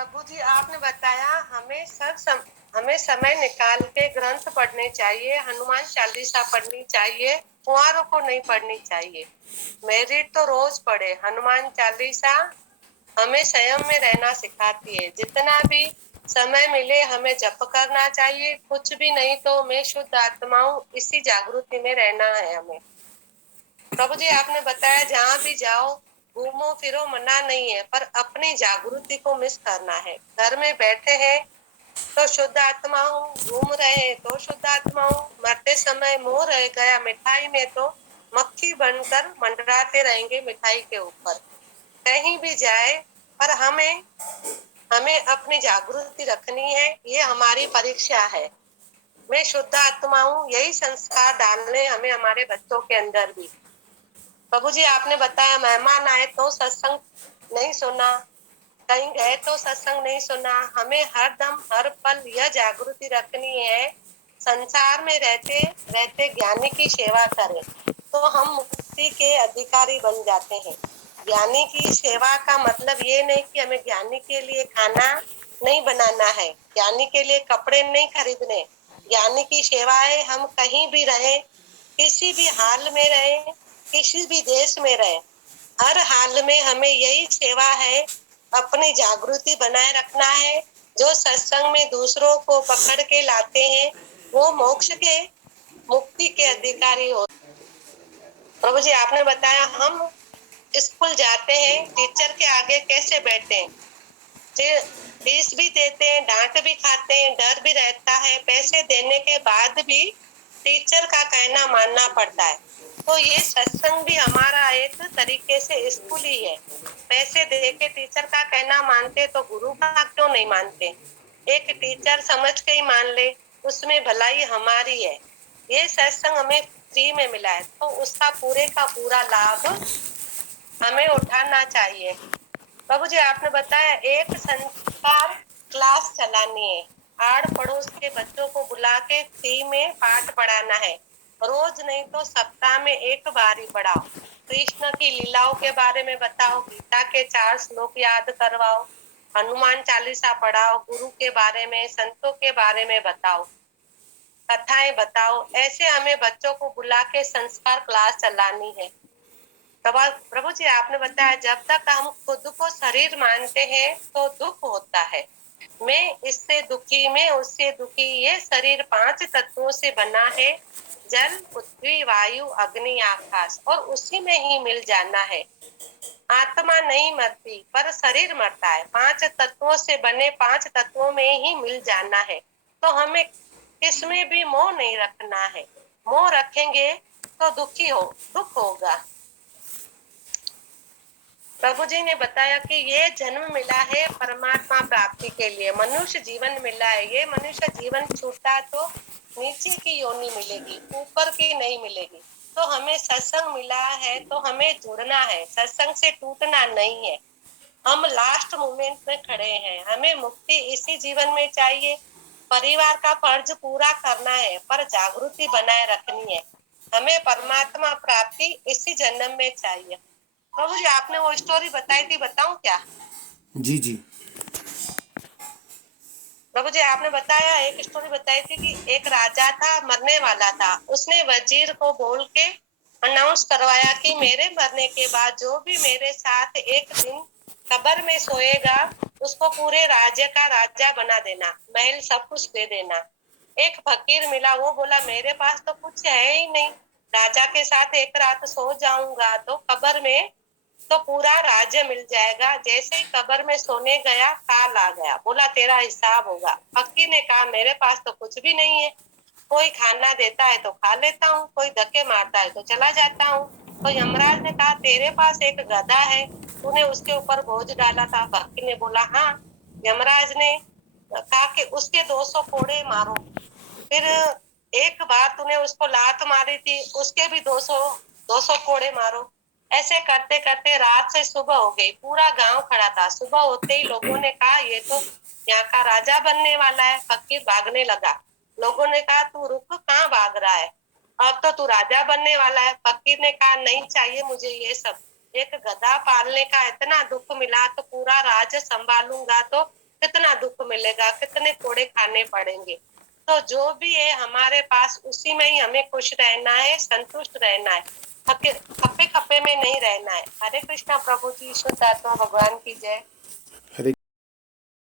प्रभु जी आपने बताया हमें समय निकाल के ग्रंथ पढ़ने चाहिए, हनुमान चालीसा पढ़नी चाहिए, कुंवारों को नहीं पढ़नी चाहिए। मेरी तो रोज पढ़े हनुमान चालीसा, हमें संयम में रहना सिखाती है। जितना भी समय मिले हमें जप करना चाहिए, कुछ भी नहीं तो मैं शुद्ध आत्मा हूँ, इसी जागृति में रहना है हमें। प्रभु जी आपने बताया जहाँ भी जाओ घूमो फिरो मना नहीं है, पर अपनी जागृति को मिस करना है। घर में बैठे हैं तो शुद्ध आत्मा हूँ, घूम रहे हैं तो शुद्ध आत्मा हूँ, मरते समय मोह रह गया मिठाई में तो मक्खी बनकर मंडराते रहेंगे मिठाई के ऊपर। कहीं भी जाए पर हमें अपनी जागृति रखनी है, ये हमारी परीक्षा है। मैं शुद्ध आत्मा हूँ, यही संस्कार डालने हमें हमारे बच्चों के अंदर भी। प्रभु जी आपने बताया मेहमान आए तो सत्संग नहीं सुना, कहीं गए तो सत्संग नहीं सुना। हमें हर दम हर पल यह जागृति रखनी है, संसार में रहते रहते ज्ञानी की सेवा करें तो हम मुक्ति के अधिकारी बन जाते हैं। ज्ञानी की सेवा का मतलब ये नहीं कि हमें ज्ञानी के लिए खाना नहीं बनाना है, ज्ञानी के लिए कपड़े नहीं खरीदने। ज्ञानी की सेवा है हम कहीं भी रहे, किसी भी हाल में रहे, किसी भी देश में रहे, हर हाल में हमें यही सेवा है, अपनी जागृति बनाए रखना है। जो सत्संग में दूसरों को पकड़ के लाते हैं वो मोक्ष के मुक्ति के अधिकारी हो। प्रभु जी आपने बताया हम स्कूल जाते हैं, टीचर के आगे कैसे बैठे, फीस भी देते हैं, डांट भी खाते हैं, डर भी रहता है, पैसे देने के बाद भी टीचर का कहना मानना पड़ता है। तो ये सत्संग भी हमारा एक तरीके से स्कूल ही है। पैसे दे के टीचर का कहना मानते तो गुरु का क्यों नहीं मानते? एक टीचर समझ के ही मान ले, उसमें भलाई हमारी है। ये सत्संग हमें फ्री में मिला है तो उसका पूरे का पूरा लाभ हमें उठाना चाहिए। बाबू जी आपने बताया एक संस्कार क्लास चलानी है, आड़ पड़ोस के बच्चों को बुला के फ्री में पाठ पढ़ाना है। रोज नहीं तो सप्ताह में एक बार ही पढ़ाओ। कृष्ण की लीलाओं के बारे में बताओ, गीता के 4 श्लोक याद करवाओ, हनुमान चालीसा पढ़ाओ, गुरु के बारे में संतों के बारे में बताओ, कथाएं बताओ। ऐसे हमें बच्चों को बुला के संस्कार क्लास चलानी है। प्रभु जी आपने बताया जब तक हम खुद को शरीर मानते हैं तो दुख होता है। मैं इससे दुखी, मैं उससे दुखी। ये शरीर 5 तत्वों से बना है, जल पृथ्वी वायु अग्नि आकाश, और उसी में ही मिल जाना है। आत्मा नहीं मरती पर शरीर मरता है। 5 तत्वों से बने 5 तत्वों में ही मिल जाना है। तो हमें किसमें भी मोह नहीं रखना है। मोह रखेंगे तो दुख होगा। प्रभु जी ने बताया कि ये जन्म मिला है परमात्मा प्राप्ति के लिए, मनुष्य जीवन मिला है। ये मनुष्य जीवन छूटा तो नीचे की योनि मिलेगी, ऊपर की नहीं मिलेगी। तो हमें सत्संग मिला है तो हमें जुड़ना है, सत्संग से टूटना नहीं है। हम लास्ट मोमेंट में खड़े हैं, हमें मुक्ति इसी जीवन में चाहिए। परिवार का फर्ज पूरा करना है पर जागृति बनाए रखनी है। हमें परमात्मा प्राप्ति इसी जन्म में चाहिए। प्रभु जी आपने वो स्टोरी बताई थी, बताऊं क्या? जी जी। प्रभु जी आपने बताया एक स्टोरी बताई थी कि एक राजा था, मरने वाला था। उसने वजीर को बोल के अनाउंस करवाया कि मेरे मरने के बाद जो भी मेरे साथ एक दिन कब्र में सोएगा उसको पूरे राज्य का राजा बना देना, महल सब कुछ दे देना। एक फकीर मिला, वो बोला मेरे पास तो कुछ है ही नहीं, राजा के साथ एक रात सो जाऊंगा तो कब्र में तो पूरा राज्य मिल जाएगा। जैसे ही कब्र में सोने गया काल आ गया, बोला तेरा हिसाब होगा। फकीर ने कहा मेरे पास तो कुछ भी नहीं है, कोई खाना देता है तो खा लेता हूँ, कोई धक्के मारता है तो चला जाता हूँ। तो यमराज ने कहा तेरे पास एक गधा है, तूने उसके ऊपर बोझ डाला था। फकीर ने बोला हाँ। यमराज ने कहा कि उसके 200 कोड़े मारो। फिर एक बार तूने उसको लात मारी थी, उसके भी 200 कोड़े मारो। ऐसे करते करते रात से सुबह हो गई, पूरा गांव खड़ा था। सुबह होते ही लोगों ने कहा ये तो यहाँ का राजा बनने वाला है। फकीर भागने लगा। लोगों ने कहा तू रुक, कहाँ भाग रहा है, अब तो तू राजा बनने वाला है। फकीर ने कहा नहीं चाहिए मुझे ये सब, एक गधा पालने का इतना दुख मिला तो पूरा राज्य संभालूंगा तो कितना दुख मिलेगा, कितने कोड़े खाने पड़ेंगे। तो जो भी है हमारे पास उसी में ही हमें खुश रहना है, संतुष्ट रहना है, खप्पे खप्पे में नहीं रहना है। हरे कृष्णा प्रभु जी, शुद्ध आत्मा भगवान की जय।